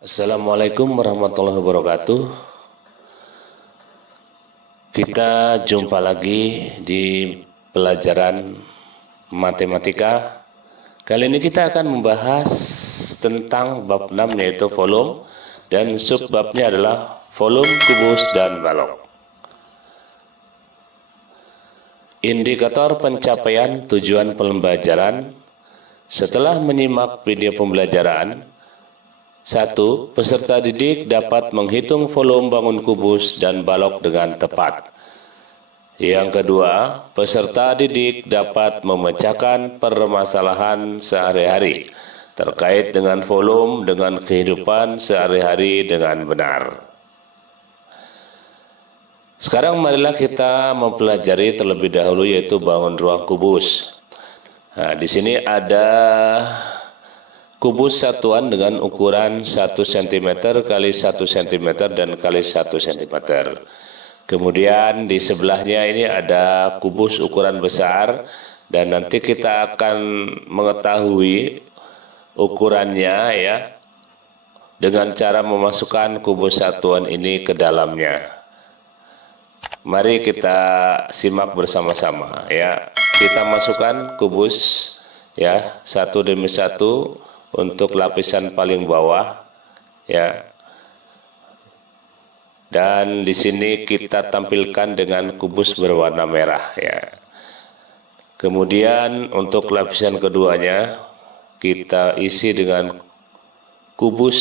Assalamualaikum warahmatullahi wabarakatuh. Kita jumpa lagi di pelajaran matematika. Kali ini kita akan membahas tentang bab 6 yaitu volume, dan subbabnya adalah volume, kubus, dan balok. Indikator pencapaian tujuan pembelajaran. Setelah menyimak video pembelajaran, 1. Peserta didik dapat menghitung volume bangun kubus dan balok dengan tepat. Yang kedua, peserta didik dapat memecahkan permasalahan sehari-hari terkait dengan volume dengan kehidupan sehari-hari dengan benar. Sekarang marilah kita mempelajari terlebih dahulu yaitu bangun ruang kubus. Nah, di sini ada kubus satuan dengan ukuran 1 cm kali 1 cm dan kali 1 cm. Kemudian di sebelahnya ini ada kubus ukuran besar, dan nanti kita akan mengetahui ukurannya ya dengan cara memasukkan kubus satuan ini ke dalamnya. Mari kita simak bersama-sama ya. Kita masukkan kubus ya satu demi satu untuk lapisan paling bawah ya. Dan di sini kita tampilkan dengan kubus berwarna merah ya. Kemudian untuk lapisan keduanya kita isi dengan kubus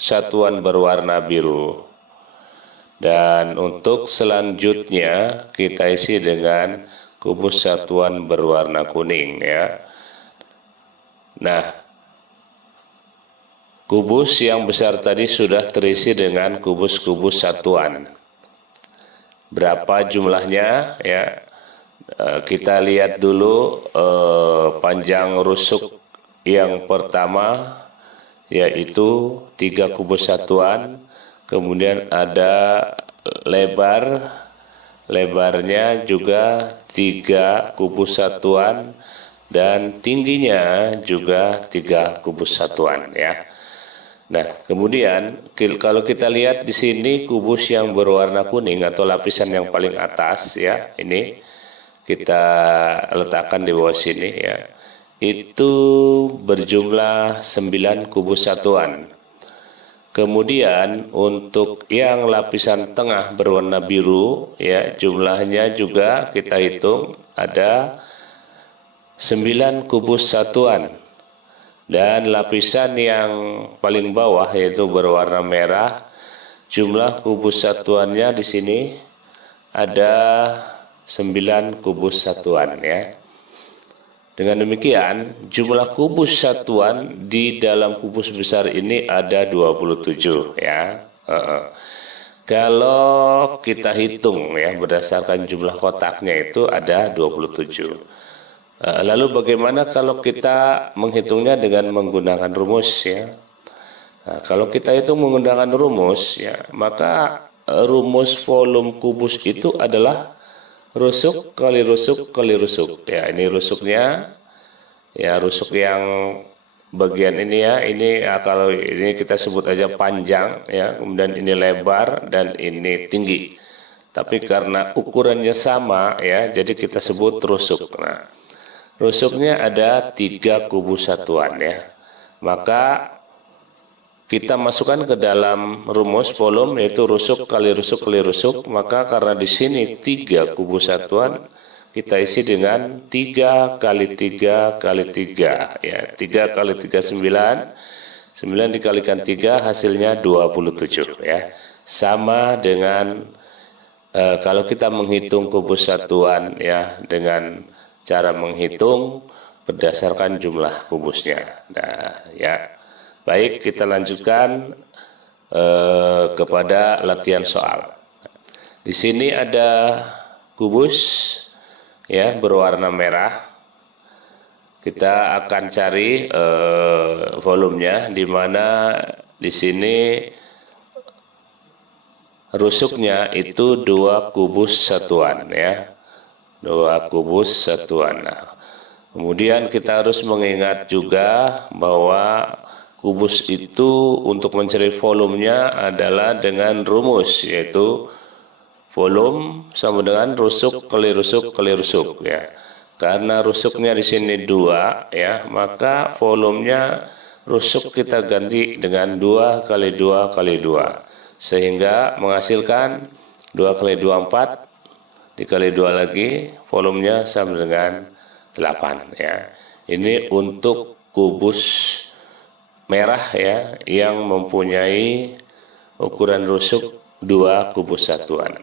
satuan berwarna biru. Dan untuk selanjutnya kita isi dengan kubus satuan berwarna kuning ya. Nah, kubus yang besar tadi sudah terisi dengan kubus-kubus satuan. Berapa jumlahnya ya? Kita lihat dulu panjang rusuk yang pertama yaitu 3 kubus satuan. Kemudian ada lebarnya juga 3 kubus satuan, dan tingginya juga 3 kubus satuan ya. Nah, kemudian kalau kita lihat di sini kubus yang berwarna kuning atau lapisan yang paling atas ya, ini kita letakkan di bawah sini ya. Itu berjumlah 9 kubus satuan. Kemudian untuk yang lapisan tengah berwarna biru ya, jumlahnya juga kita hitung ada 9 kubus satuan. Dan lapisan yang paling bawah yaitu berwarna merah, jumlah kubus satuannya di sini ada 9 kubus satuan ya. Dengan demikian jumlah kubus satuan di dalam kubus besar ini ada 27 ya. Kalau kita hitung ya berdasarkan jumlah kotaknya itu ada 27. Lalu bagaimana kalau kita menghitungnya dengan menggunakan rumus ya? Nah, kalau kita hitung menggunakan rumus ya, maka rumus volume kubus itu adalah rusuk kali rusuk kali rusuk. Ya, ini rusuknya ya, rusuk yang bagian ini ya, ini ya, kalau ini kita sebut aja panjang ya, kemudian ini lebar dan ini tinggi. Tapi karena ukurannya sama ya, jadi kita sebut rusuk. Nah, rusuknya ada 3 kubus satuan ya. Maka kita masukkan ke dalam rumus volume yaitu rusuk kali rusuk kali rusuk. Maka karena di sini 3 kubus satuan, kita isi dengan 3 kali 3 kali 3 ya. 3 kali 3 9. 9 dikalikan 3 hasilnya 27 ya. Sama dengan kalau kita menghitung kubus satuan ya dengan cara menghitung berdasarkan jumlah kubusnya. Nah, ya. Baik, kita lanjutkan kepada latihan soal. Di sini ada kubus ya berwarna merah. Kita akan cari volumenya, di mana di sini rusuknya itu 2 kubus satuan ya. 2 kubus satuan. Nah, kemudian kita harus mengingat juga bahwa kubus itu untuk mencari volumenya adalah dengan rumus, yaitu volume sama dengan rusuk kali rusuk kali rusuk ya. Karena rusuknya di sini 2 ya, maka volumenya rusuk kita ganti dengan 2 kali 2 kali 2 sehingga menghasilkan 2 kali 2 4 dikali 2 lagi, volumenya sama dengan 8 ya. Ini untuk kubus merah ya yang mempunyai ukuran rusuk 2 kubus satuan.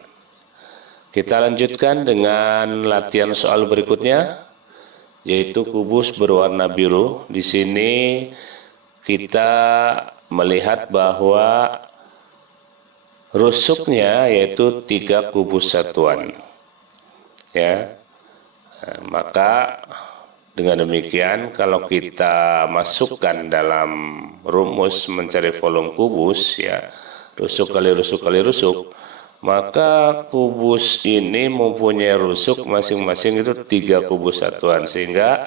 Kita lanjutkan dengan latihan soal berikutnya, yaitu kubus berwarna biru. Di sini kita melihat bahwa rusuknya yaitu 3 kubus satuan. Ya. Maka dengan demikian kalau kita masukkan dalam rumus mencari volume kubus ya, rusuk kali rusuk kali rusuk, maka kubus ini mempunyai rusuk masing-masing itu 3 kubus satuan, sehingga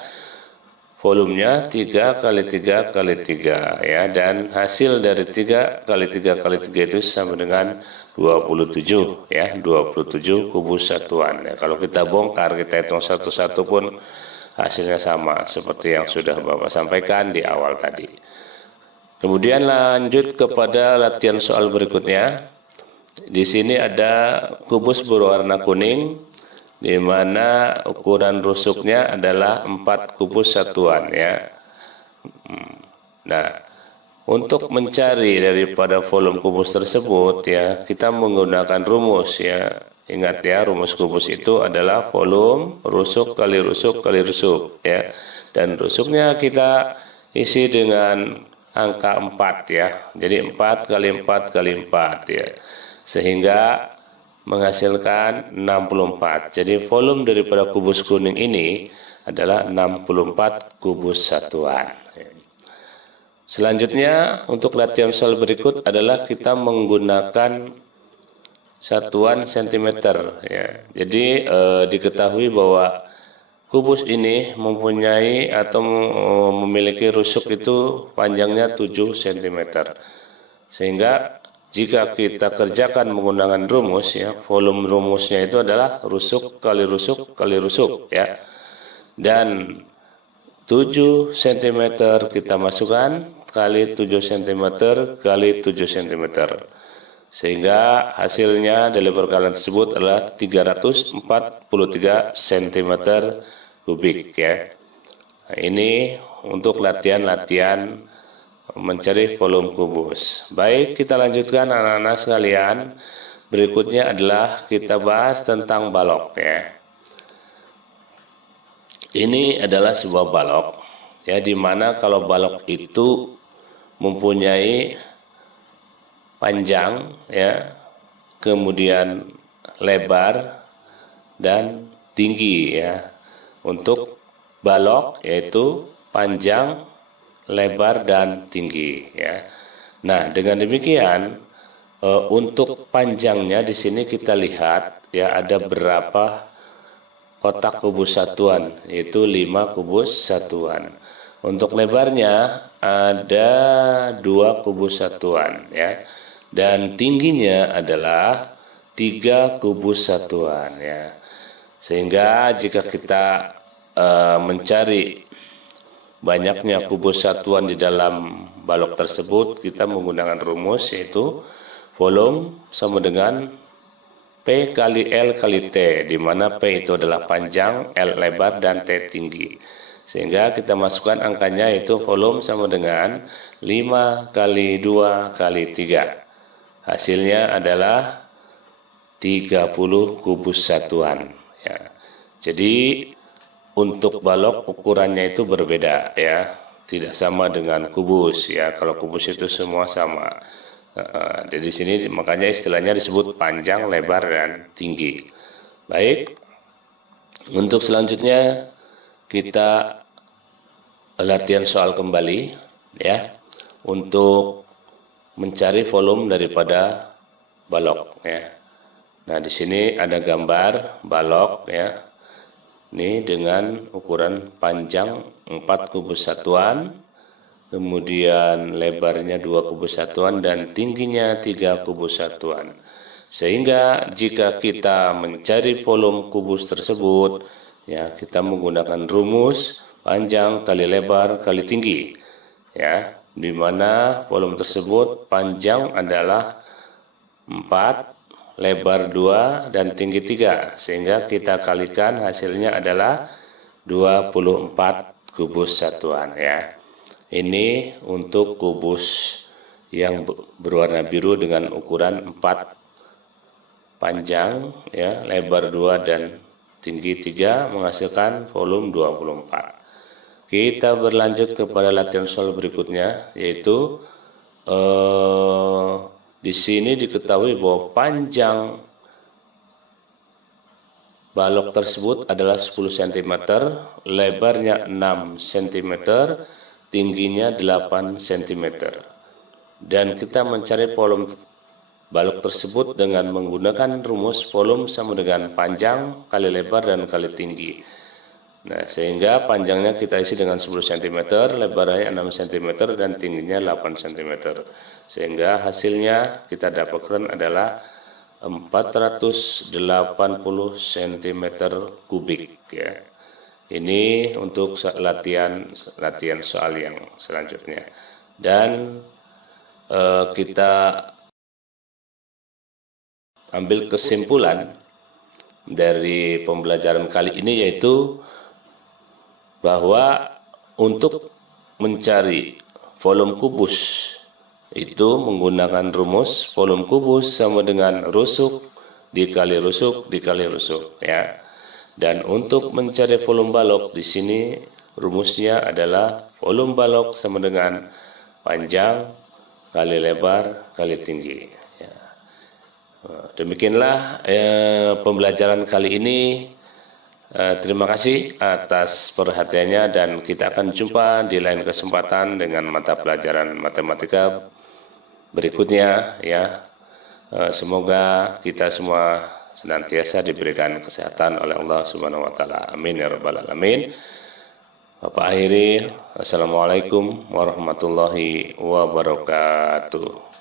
volumenya 3 kali 3 kali 3 ya, dan hasil dari 3 kali 3 kali 3 itu sama dengan 27 ya, 27 kubus satuan ya. Kalau kita bongkar, kita hitung satu-satu pun hasilnya sama seperti yang sudah Bapak sampaikan di awal tadi. Kemudian lanjut kepada latihan soal berikutnya. Di sini ada kubus berwarna kuning, di mana ukuran rusuknya adalah 4 kubus satuan ya. Nah, untuk mencari daripada volume kubus tersebut ya, kita menggunakan rumus ya. Ingat ya, rumus kubus itu adalah volume rusuk kali rusuk kali rusuk ya. Dan rusuknya kita isi dengan angka 4 ya. Jadi 4 kali 4 kali 4 ya. Sehingga menghasilkan 64. Jadi volume daripada kubus kuning ini adalah 64 kubus satuan. Selanjutnya untuk latihan soal berikut adalah kita menggunakan satuan sentimeter ya. Jadi diketahui bahwa kubus ini mempunyai atau memiliki rusuk itu panjangnya 7 cm. Sehingga jika kita kerjakan menggunakan rumus ya, volume rumusnya itu adalah rusuk kali rusuk kali rusuk ya. Dan 7 cm kita masukkan kali 7 cm kali 7 cm. Sehingga hasilnya dari perkalian tersebut adalah 343 cm kubik ya. Nah, ini untuk latihan-latihan mencari volume kubus. Baik, kita lanjutkan anak-anak sekalian. Berikutnya adalah kita bahas tentang balok ya. Ini adalah sebuah balok ya, di mana kalau balok itu mempunyai panjang ya, kemudian lebar dan tinggi ya. Untuk balok yaitu panjang, lebar dan tinggi ya. Nah, dengan demikian untuk panjangnya di sini kita lihat ya, ada berapa kotak kubus satuan, yaitu 5 kubus satuan. Untuk lebarnya ada 2 kubus satuan ya. Dan tingginya adalah 3 kubus satuan ya. Sehingga jika kita mencari banyaknya kubus satuan di dalam balok tersebut, kita menggunakan rumus yaitu volume sama dengan P kali L kali T, di mana P itu adalah panjang, L lebar, dan T tinggi. Sehingga kita masukkan angkanya yaitu volume sama dengan 5 kali 2 kali 3. Hasilnya adalah 30 kubus satuan ya. Jadi untuk balok ukurannya itu berbeda ya, tidak sama dengan kubus ya. Kalau kubus itu semua sama. Di sini makanya istilahnya disebut panjang, lebar dan tinggi. Baik. Untuk selanjutnya kita latihan soal kembali ya, untuk mencari volume daripada balok ya. Nah, di sini ada gambar balok ya. Ini dengan ukuran panjang 4 kubus satuan, kemudian lebarnya 2 kubus satuan dan tingginya 3 kubus satuan. Sehingga jika kita mencari volume kubus tersebut, ya, kita menggunakan rumus panjang kali lebar kali tinggi, ya, di mana volume tersebut panjang adalah 4, lebar 2 dan tinggi 3, sehingga kita kalikan hasilnya adalah 24 kubus satuan, ya. Ini untuk kubus yang berwarna biru dengan ukuran 4, panjang, ya, lebar 2 dan tinggi 3 menghasilkan volume 24. Kita berlanjut kepada latihan soal berikutnya, yaitu di sini diketahui bahwa panjang balok tersebut adalah 10 cm, lebarnya 6 cm, tingginya 8 cm. Dan kita mencari volume balok tersebut dengan menggunakan rumus volume sama dengan panjang kali lebar dan kali tinggi. Nah, sehingga panjangnya kita isi dengan 10 cm, lebarnya 6 cm, dan tingginya 8 cm. Sehingga hasilnya kita dapatkan adalah 480 cm kubik, ya. Ini untuk latihan soal yang selanjutnya. Dan kita ambil kesimpulan dari pembelajaran kali ini, yaitu bahwa untuk mencari volume kubus itu menggunakan rumus volume kubus sama dengan rusuk dikali rusuk dikali rusuk, ya. Dan untuk mencari volume balok di sini rumusnya adalah volume balok sama dengan panjang kali lebar kali tinggi, ya. Demikianlah pembelajaran kali ini. Terima kasih atas perhatiannya, dan kita akan jumpa di lain kesempatan dengan mata pelajaran matematika berikutnya, ya. Semoga kita semua senantiasa diberikan kesehatan oleh Allah Subhanahu wa taala. Amin ya rabbal alamin. Bapak akhiri, assalamualaikum warahmatullahi wabarakatuh.